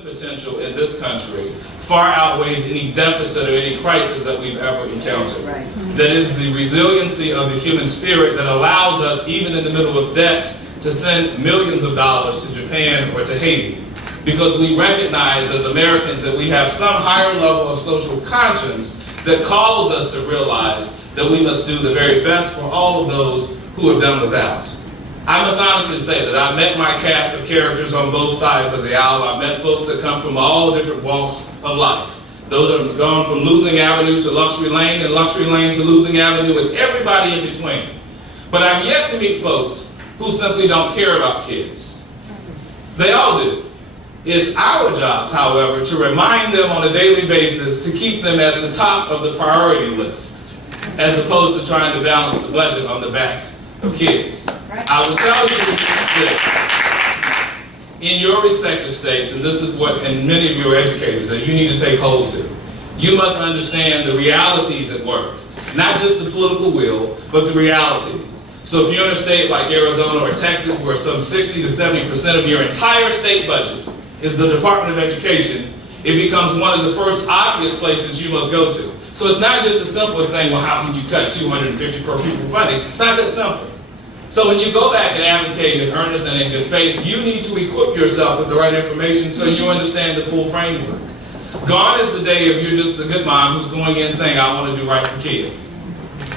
human potential in this country far outweighs any deficit or any crisis that we've ever encountered. Right. That is the resiliency of the human spirit that allows us, even in the middle of debt, to send millions of dollars to Japan or to Haiti. Because we recognize as Americans that we have some higher level of social conscience that calls us to realize that we must do the very best for all of those who have done without. I must honestly say that I've met my cast of characters on both sides of the aisle. I've met folks that come from all different walks of life. Those that have gone from Losing Avenue to Luxury Lane and Luxury Lane to Losing Avenue and everybody in between. But I've yet to meet folks who simply don't care about kids. They all do. It's our jobs, however, to remind them on a daily basis to keep them at the top of the priority list, as opposed to trying to balance the budget on the backs of kids. I will tell you this, in your respective states, and this is what, and many of you are educators, that you need to take hold to, you must understand the realities at work, not just the political will, but the realities. So if you're in a state like Arizona or Texas, where some 60 to 70% of your entire state budget is the Department of Education, it becomes one of the first obvious places you must go to. So it's not just as simple as saying, well, how can you cut $250 per pupil funding? It's not that simple. So when you go back and advocate in earnest and in good faith, you need to equip yourself with the right information so you understand the full framework. Gone is the day of you're just the good mom who's going in saying, I want to do right for kids.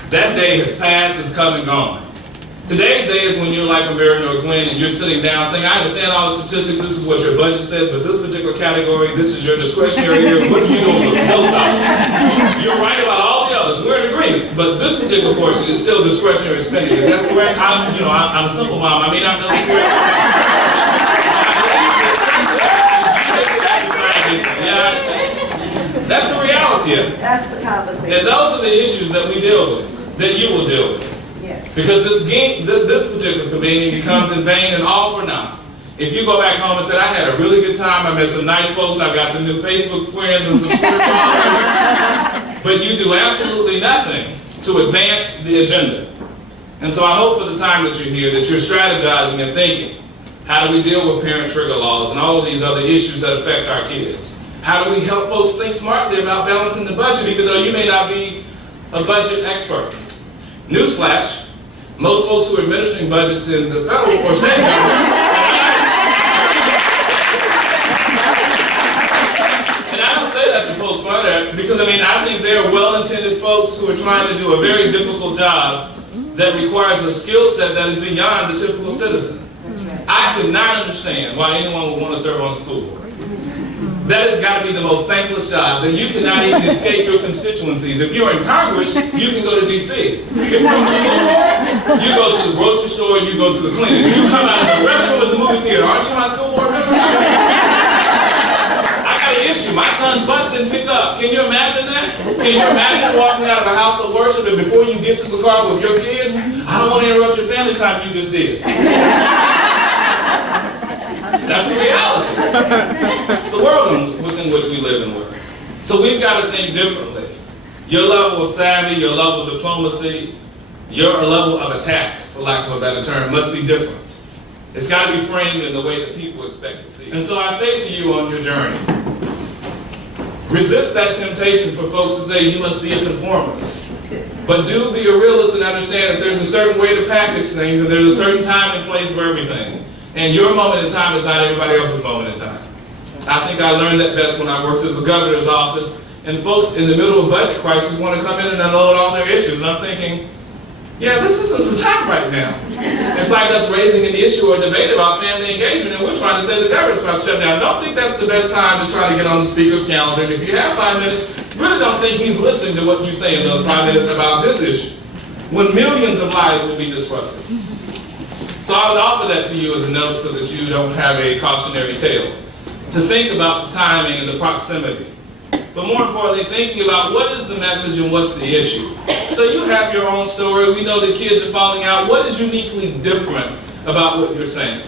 That day has passed, it's come and gone. Today's day is when you're like a Mary or Gwen and you're sitting down saying, I understand all the statistics, this is what your budget says, but this particular category, this is your discretionary area, what do you do with those dollars? You're right about all the others, we're in agreement, but this particular portion is still discretionary spending. Is that correct? I'm a simple mom, I may not know the correct. That's the reality of it. That's the conversation. And those are the issues that we deal with, that you will deal with. Yes. Because this particular convening becomes in vain and all for naught. If you go back home and say, I had a really good time, I met some nice folks, I've got some new Facebook friends and some Twitter followers, but you do absolutely nothing to advance the agenda. And so I hope for the time that you're here that you're strategizing and thinking, how do we deal with parent trigger laws and all of these other issues that affect our kids? How do we help folks think smartly about balancing the budget, even though you may not be a budget expert? Newsflash, most folks who are administering budgets in the federal or state government, and I don't say that to poke fun at, because I think they're well-intended folks who are trying to do a very difficult job that requires a skill set that is beyond the typical citizen. That's right. I could not understand why anyone would want to serve on the school board. That has got to be the most thankless job, that you cannot even escape your constituencies. If you're in Congress, you can go to D.C. If you're on the school board, you go to the grocery store, you go to the clinic. You come out of the restaurant at the movie theater. Aren't you my school board member? I got an issue. My son's bus didn't pick up. Can you imagine that? Can you imagine walking out of a house of worship and before you get to the car with your kids, I don't want to interrupt your family time, you just did. That's the reality. It's the world within which we live and work. So we've got to think differently. Your level of savvy, your level of diplomacy, your level of attack, for lack of a better term, must be different. It's got to be framed in the way that people expect to see it. And so I say to you on your journey, resist that temptation for folks to say you must be a conformist. But do be a realist and understand that there's a certain way to package things and there's a certain time and place for everything. And your moment in time is not everybody else's moment in time. I think I learned that best when I worked at the governor's office, and folks in the middle of budget crisis want to come in and unload all their issues. And I'm thinking, yeah, this isn't the time right now. It's like us raising an issue or debate about family engagement, and we're trying to say the government's about to shut down. Don't think that's the best time to try to get on the speaker's calendar. And if you have 5 minutes, really don't think he's listening to what you say in those 5 minutes about this issue, when millions of lives will be disrupted. So I would offer that to you as a note so that you don't have a cautionary tale. To think about the timing and the proximity. But more importantly, thinking about what is the message and what's the issue. So you have your own story. We know that kids are falling out. What is uniquely different about what you're saying?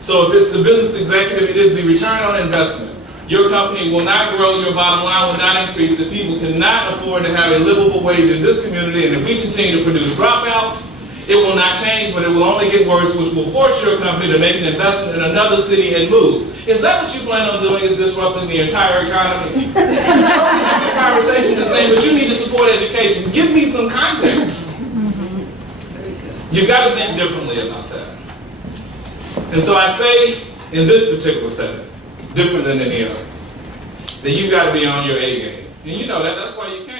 So if it's the business executive, it is the return on investment. Your company will not grow, your bottom line will not increase if people cannot afford to have a livable wage in this community. And if we continue to produce dropouts, It will not change, but it will only get worse, which will force your company to make an investment in another city and move. Is that what you plan on doing, is disrupting the entire economy? The conversation and saying, but you need to support education. Give me some context. You've got to think differently about that. And so I say, in this particular setting, different than any other, that you've got to be on your A game. And you know that, that's why you can't.